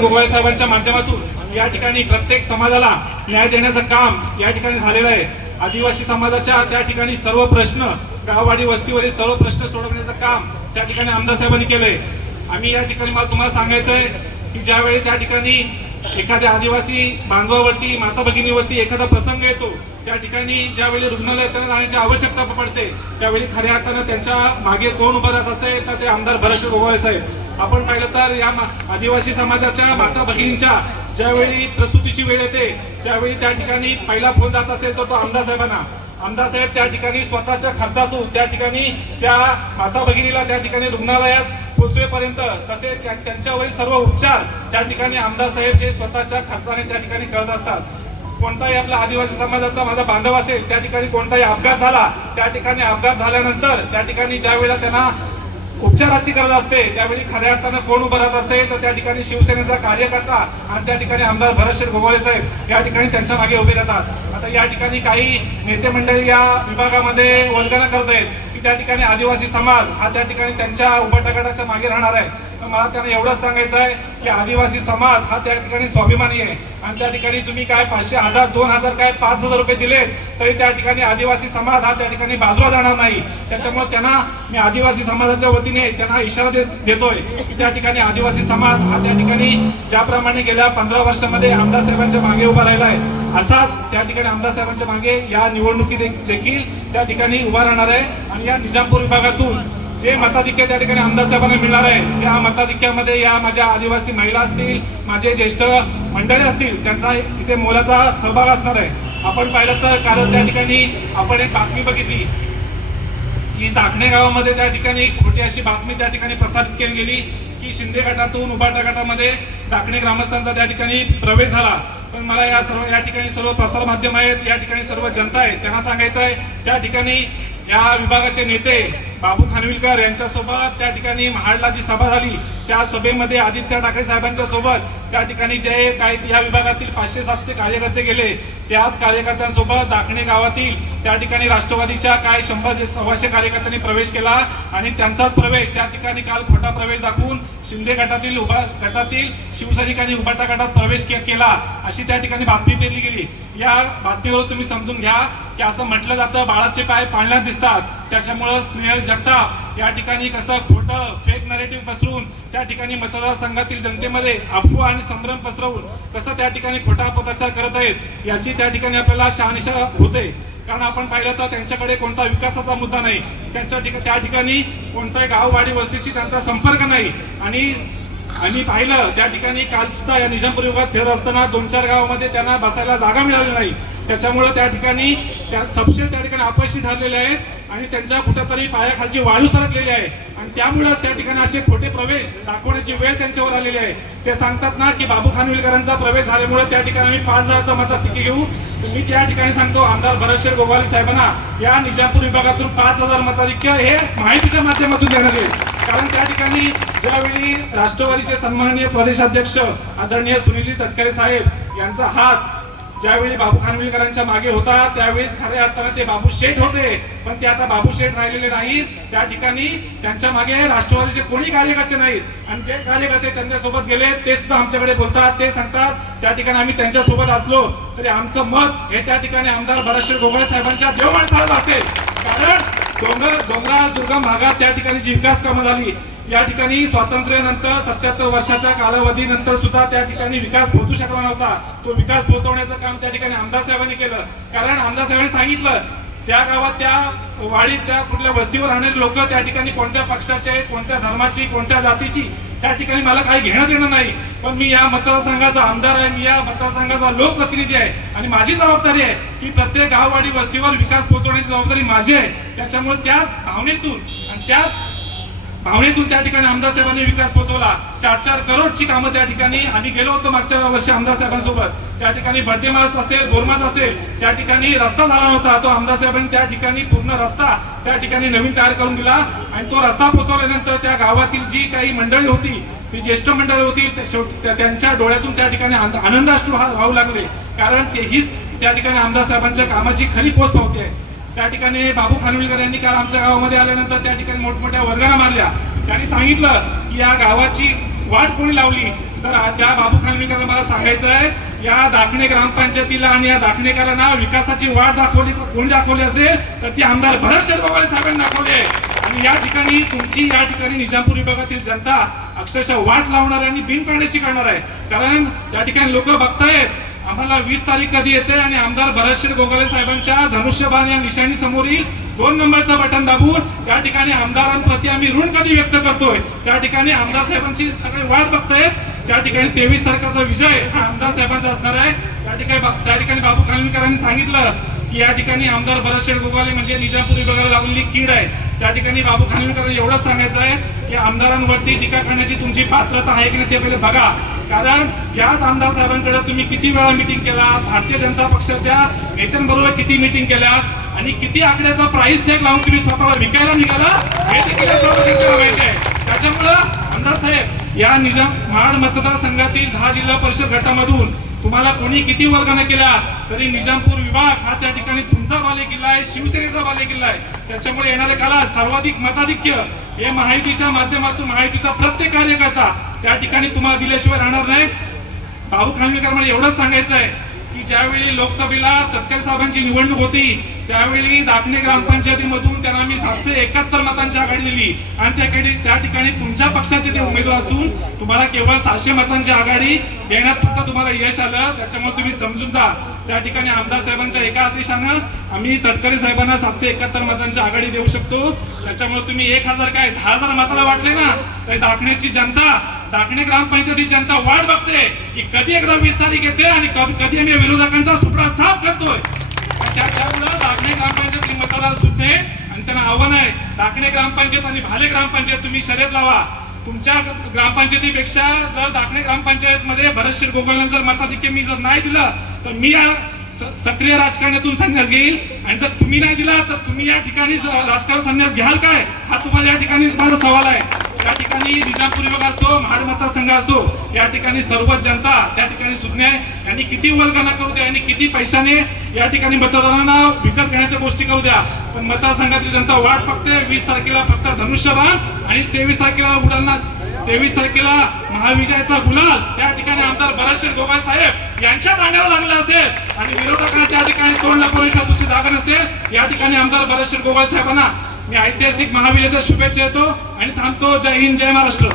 गोगावले साहेबांच्या माध्यमातून या ठिकाणी प्रत्येक समाजाला न्याय देण्याचं काम या ठिकाणी झालेलं आहे। आदिवासी समाजाच्या त्या ठिकाणी सर्व प्रश्न, गाववाडी वस्तीवरील सर्व प्रश्न सोडवण्याचं काम त्या ठिकाणी आमदार साहेबांनी केलंय। आम्ही या ठिकाणी मला तुम्हाला सांगायचं आहे की ज्यावेळी त्या ठिकाणी एखाद्या आदिवासी बांधवावरती, माता भगिनीवरती एखादा प्रसंग येतो, त्या ठिकाणी ज्यावेळी रुग्णालयात जाण्याची आवश्यकता पडते, त्यावेळी खऱ्या अर्थानं त्यांच्या मागे कोण उभं राहत असेल तर ते आमदार भरतशेठ गोगावले साहेब। आपण पाहिलं तर या आदिवासी समाजाच्या माता भगिनींच्या ज्यावेळी प्रसूतीची वेळ येते त्यावेळी त्या ठिकाणी पहिला फोन जात असेल तर तो आमदार साहेबांना। आमदार साहेब त्या ठिकाणी स्वतःच्या खर्चातून त्या ठिकाणी त्या माता भगिनीला त्या ठिकाणी रुग्णालयात पोहोचवेपर्यंत तसेच त्यांच्यावरील सर्व उपचार त्या ठिकाणी आमदार साहेब हे स्वतःच्या खर्चाने त्या ठिकाणी करत असतात। कोणताही आपला आदिवासी समाजाचा माझा बांधव असेल, त्या ठिकाणी कोणताही अपघात झाला, त्या ठिकाणी अपघात झाल्यानंतर त्या ठिकाणी ज्या वेळेला त्यांना उपचाराची गरज असते त्यावेळी खऱ्या अर्थानं कोण उभं राहत असेल तर त्या ठिकाणी शिवसेनेचा कार्यकर्ता आणि त्या ठिकाणी आमदार भरतशेठ गोगावले साहेब या ठिकाणी त्यांच्या मागे उभे राहतात। आता या ठिकाणी काही नेते मंडळी या विभागामध्ये वल्गना करत आहेत की त्या ठिकाणी आदिवासी समाज हा त्या ठिकाणी त्यांच्या उभाटा गटाच्या मागे राहणार आहे। मला त्यांना एवढंच सांगायचं आहे की आदिवासी समाज हा त्या ठिकाणी स्वाभिमानी आहे आणि त्या ठिकाणी तुम्ही काय 500, 1000, 2000 काय 5000 रुपये दिले तरी त्या ठिकाणी आदिवासी समाज हा त्या ठिकाणी बाजूला जाणार नाही। त्याच्यामुळे त्यांना मी आदिवासी समाजाच्या वतीने त्यांना इशारा देतोय की त्या ठिकाणी आदिवासी समाज हा त्या ठिकाणी ज्याप्रमाणे गेल्या 15 वर्षामध्ये आमदार साहेबांच्या मागे उभा राहिला आहे, असाच त्या ठिकाणी आमदार साहेबांच्या मागे या निवडणुकीत देखील त्या ठिकाणी उभा राहणार आहे। आणि या निजामपूर विभागातून जे मताधिक्य त्या ठिकाणी आमदार साहेबांना मिळणार आहे त्या मताधिक्यामध्ये या माझ्या आदिवासी महिला असतील, माझे ज्येष्ठ मंडळी असतील, त्यांचा इथे मोलाचा सहभाग असणार आहे। आपण पाहिलं तर काल त्या ठिकाणी आपण एक बातमी बघितली की दाखणे गावामध्ये त्या ठिकाणी खोटी अशी बातमी त्या ठिकाणी प्रसारित केली गेली की शिंदे गटातून उभाटा गटामध्ये दाखणे ग्रामस्थांचा त्या ठिकाणी प्रवेश झाला। पण मला या ठिकाणी सर्व प्रसार माध्यम आहेत, या ठिकाणी सर्व जनता आहे, त्यांना सांगायचं आहे त्या ठिकाणी या विभागाचे नेते बाबू खानविलकर यांच्यासोबत त्या ठिकाणी महाडला जी सभा झाली त्या सभेमध्ये आदित्य ठाकरे साहेबांच्या सोबत त्या ठिकाणी जे काही या विभागातील 500-700 कार्यकर्ते गेले त्याच कार्यकर्त्यांसोबत दाखणे गावातील त्या ठिकाणी राष्ट्रवादीच्या काय 100-125 कार्यकर्त्यांनी प्रवेश केला आणि त्यांचाच प्रवेश त्या ठिकाणी काल खोटा प्रवेश दाखवून शिंदे गटातील शिवसैनिकांनी उभाटा गटात प्रवेश केला अशी त्या ठिकाणी बातमी पेरली गेली। या बातमीवर तुम्ही समजून घ्या की असं म्हटलं जातं बाळाचे पाय पाळण्यात दिसतात, त्याच्यामुळं स्नेहल जगताप या ठिकाणी कसं खोटं फेक नरेटिव्ह पसरून त्या ठिकाणी मतदारसंघातील जनतेमध्ये अफवा आणि संभ्रम पसरवून कसं त्या ठिकाणी खोटा अपप्रचार करत आहेत याची त्या ठिकाणी आपल्याला शहानिशा होते। कारण आपण पाहिलं तर त्यांच्याकडे कोणता विकासाचा मुद्दा नाही, त्या ठिकाणी कोणत्याही गाववाडी वस्तीशी त्यांचा संपर्क नाही। आणि आम्ही पाहिलं त्या ठिकाणी काल सुद्धा या निजामपूर विभागात फिरत असताना 2-4 गावामध्ये त्यांना बसायला जागा मिळाली नाही, त्याच्यामुळे त्या ठिकाणी सबशेल त्या ठिकाणी अपयशी ठरलेले आहेत आणि त्यांच्या कुठेतरी पायाखालची वाळू सरकलेली आहे आणि त्यामुळे त्या ठिकाणी असे खोटे प्रवेश दाखवण्याची वेळ त्यांच्यावर आलेली आहे। ते सांगतात ना की बाबू खानविलकरांचा प्रवेश झाल्यामुळे त्या ठिकाणी आम्ही 5000चा मताधिक्य घेऊ। मी त्या ठिकाणी सांगतो आमदार भरतशेठ गोगावले साहेबांना या निजामपूर विभागातून 5000 मताधिक्य हे माहितीच्या माध्यमातून देण्यात येईल। कारण त्या ठिकाणी ज्यावेळी राष्ट्रवादीचे सन्माननीय प्रदेशाध्यक्ष आदरणीय सुनील तटकरे साहेब यांचा हात ज्यावेळी बाबू खानविलकरांच्या मागे होता त्यावेळेस खऱ्या अर्थानं ते बाबू शेठ होते, पण ते आता बाबू शेठ राहिलेले नाहीत। त्या ठिकाणी त्यांच्या मागे राष्ट्रवादीचे कोणी कार्यकर्ते नाहीत आणि जे कार्यकर्ते त्यांच्यासोबत गेले ते सुद्धा आमच्याकडे बोलतात, ते सांगतात त्या ठिकाणी आम्ही त्यांच्यासोबत असलो तरी आमचं मत हे त्या ठिकाणी आमदार भरतशेठ गोगावले साहेबांच्या देवबाण चालत असेल। कारण डोंगराळ दुर्गम भागात त्या ठिकाणी जी विकास कामं झाली, या ठिकाणी स्वातंत्र्यानंतर 77 वर्षाच्या कालावधीनंतर सुद्धा त्या ठिकाणी विकास पोहोचू शकला नव्हता, तो विकास पोहोचवण्याचं काम त्या ठिकाणी आमदार साहेबांनी केलं। कारण आमदार साहेबांनी सांगितलं त्या गावात, त्या वाडीत, त्या कुठल्या वस्तीवर राहणारे लोक त्या ठिकाणी कोणत्या पक्षाचे, कोणत्या धर्माची, कोणत्या जातीची त्या ठिकाणी मला काही घेणं देणं नाही, पण मी या मतदारसंघाचा आमदार आहे, मी या मतदारसंघाचा लोकप्रतिनिधी आहे आणि माझी जबाबदारी आहे की प्रत्येक गाववाडी वस्तीवर विकास पोहोचवण्याची जबाबदारी माझी आहे। त्याच्यामुळे त्याच भावनेतून त्या ठिकाणी आमदार साहेबांनी विकास पोहोचवला। 4-4 करोडची कामं त्या ठिकाणी आम्ही गेलो होतो मागच्या वर्षी आमदार साहेबांसोबत, त्या ठिकाणी बर्देमाळ असेल, बोरमाज असेल, त्या ठिकाणी रस्ता झाला नव्हता, तो आमदार साहेबांनी त्या ठिकाणी पूर्ण रस्ता त्या ठिकाणी नवीन तयार करून दिला आणि तो रस्ता पोहोचवल्यानंतर त्या गावातील जी काही मंडळी होती, ती ज्येष्ठ मंडळी होती, त्यांच्या डोळ्यातून त्या ठिकाणी आनंदाश्रू वाहू लागले। कारण हीच त्या ठिकाणी आमदार साहेबांच्या कामाची खरी पोचपावती आहे। त्या ठिकाणी बाबू खानविलकर यांनी काल आमच्या गावामध्ये आल्यानंतर त्या ठिकाणी मोठमोठ्या वर्गाना मारल्या, त्यांनी सांगितलं की या गावाची वाट कोणी लावली, तर त्या बाबू खानविलकरांना मला सांगायचं आहे, या दाखणे ग्रामपंचायतीला आणि या दाखणेकरांना विकासाची वाट दाखवली कोणी दाखवली असेल तर ती आमदार भरत शेरगोवाल साहेबांनी दाखवली आहे. आणि या ठिकाणी तुमची या ठिकाणी निजामपूर विभागातील जनता अक्षरशः वाट लावणार आहे आणि बिनपाण्याची करणार आहे. कारण त्या ठिकाणी लोक बघतायत आम्हाला 20 तारीख कधी येते आणि आमदार भरतशेठ गोगावले साहेबांच्या धनुष्यबाण या निशाणी समोरील 2 नंबरचं बटन दाबून त्या ठिकाणी आमदारांप्रती आम्ही ऋण कधी व्यक्त करतोय. त्या ठिकाणी आमदार साहेबांची सगळे वाट बघतायत. त्या ठिकाणी 23 तारखेचा विजय हा आमदार साहेबांचा असणार आहे. त्या ठिकाणी बाबू खानविलकरांनी सांगितलं की या ठिकाणी आमदार भरतशेठ गोगावले म्हणजे निजामपूर विभागाला लागलेली कीड आहे. त्या ठिकाणी बाबू खानविलकरांना एवढंच सांगायचं आहे की आमदारांवरती टीका करण्याची तुमची पात्रता आहे की नाही ते पहिले बघा. कारण याच आमदार साहेबांकडे तुम्ही किती वेळा मिटिंग केला, भारतीय जनता पक्षाच्या नेत्यांबरोबर किती मिटिंग केल्या आणि किती आकड्याचा प्राइस टॅग लावून तुम्ही स्वतःला विकायला निघाला हे देखील सर्व माहिती आहे. त्याच्यामुळं आमदार साहेब या महाड मतदारसंघातील 10 जिल्हा परिषद गटामधून तुम्हाला कोणी किती वर्गाने केल्या तरी निजामपूर विभाग हा त्या ठिकाणी तुमचा बालेकिल्ला आहे, शिवसेनेचा बालेकिल्ला आहे. त्याच्यामुळे येणाऱ्या काळात सर्वाधिक मताधिक्य हे महायुतीच्या माध्यमातून महायुतीचा प्रत्येक कार्यकर्ता त्या ठिकाणी तुम्हाला दिल्याशिवाय राहणार नाही. बाबू खानविलकर मला एवढंच सांगायचं आहे की ज्यावेळी लोकसभेला तटकरे साहेबांची निवडणूक होती त्यावेळी दाखणे ग्रामपंचायतीमधून त्यांना मी 771 मतांची आघाडी दिली आणि त्या ठिकाणी तुमच्या पक्षाचे ते उमेदवार असून तुम्हाला केवळ 700 मतांची आघाडी देण्यात फक्त तुम्हाला यश आलं. त्याच्यामुळे तुम्ही समजून जा त्या ठिकाणी आमदार साहेबांच्या एका आदेशानं आम्ही तटकरे साहेबांना 771 मतांची आघाडी देऊ शकतो. त्याच्यामुळे तुम्ही 1000 काय 10,000 मताला वाटले ना तर दाखण्याची जनता दाखणे ग्रामपंचायती जनता वाट बघते की कधी एकदा 20 तारीख येते आणि कधी आम्ही विरोधकांचा सुपडा साफ करतोय. त्यामुळे दाखणे ग्रामपंचायत मतदार सुटणे आणि त्यांना आव्हान आहे दाखणे ग्रामपंचायत आणि भाले ग्रामपंचायत तुम्ही शर्यत लावा. तुमच्या ग्रामपंचायतीपेक्षा जर दाखणे ग्रामपंचायत मध्ये भरतशेठ गोगावले जर मताधिक्य मी जर नाही दिलं तर मी सक्रिय राजकारणातून संन्यास घेईल आणि जर तुम्ही नाही दिला तर तुम्ही या ठिकाणी राजकारण संन्यास घ्याल काय हा तुम्हाला या ठिकाणी माझा सवाल आहे. या ठिकाणी निजामपूर विभाग असो महाड मतदारसंघ असो या ठिकाणी सर्व जनता त्या ठिकाणी सुज्ञ आहे. यांनी किती वल्गना करू द्या आणि किती पैशाने या ठिकाणी मतदारांना विकत घेण्याच्या गोष्टी करू द्या पण मतदारसंघाची जनता वाट बघते. 20 तारखेला फक्त धनुष्यबाण आणि 23 तारखेला उडालना 23 तारखेला महाविजयाचा गुलाल त्या ठिकाणी आमदार भरतशेठ गोगावले साहेब यांच्याच अंगाला लागला असेल आणि विरोधकांना त्या ठिकाणी तोंड लपवण्याची दुसरी जागा नसेल. या ठिकाणी आमदार भरतशेठ गोगावले साहेबांना मी ऐतिहासिक महाविजयाच्या शुभेच्छा देतो आणि थांबतो. जय हिंद, जय महाराष्ट्र.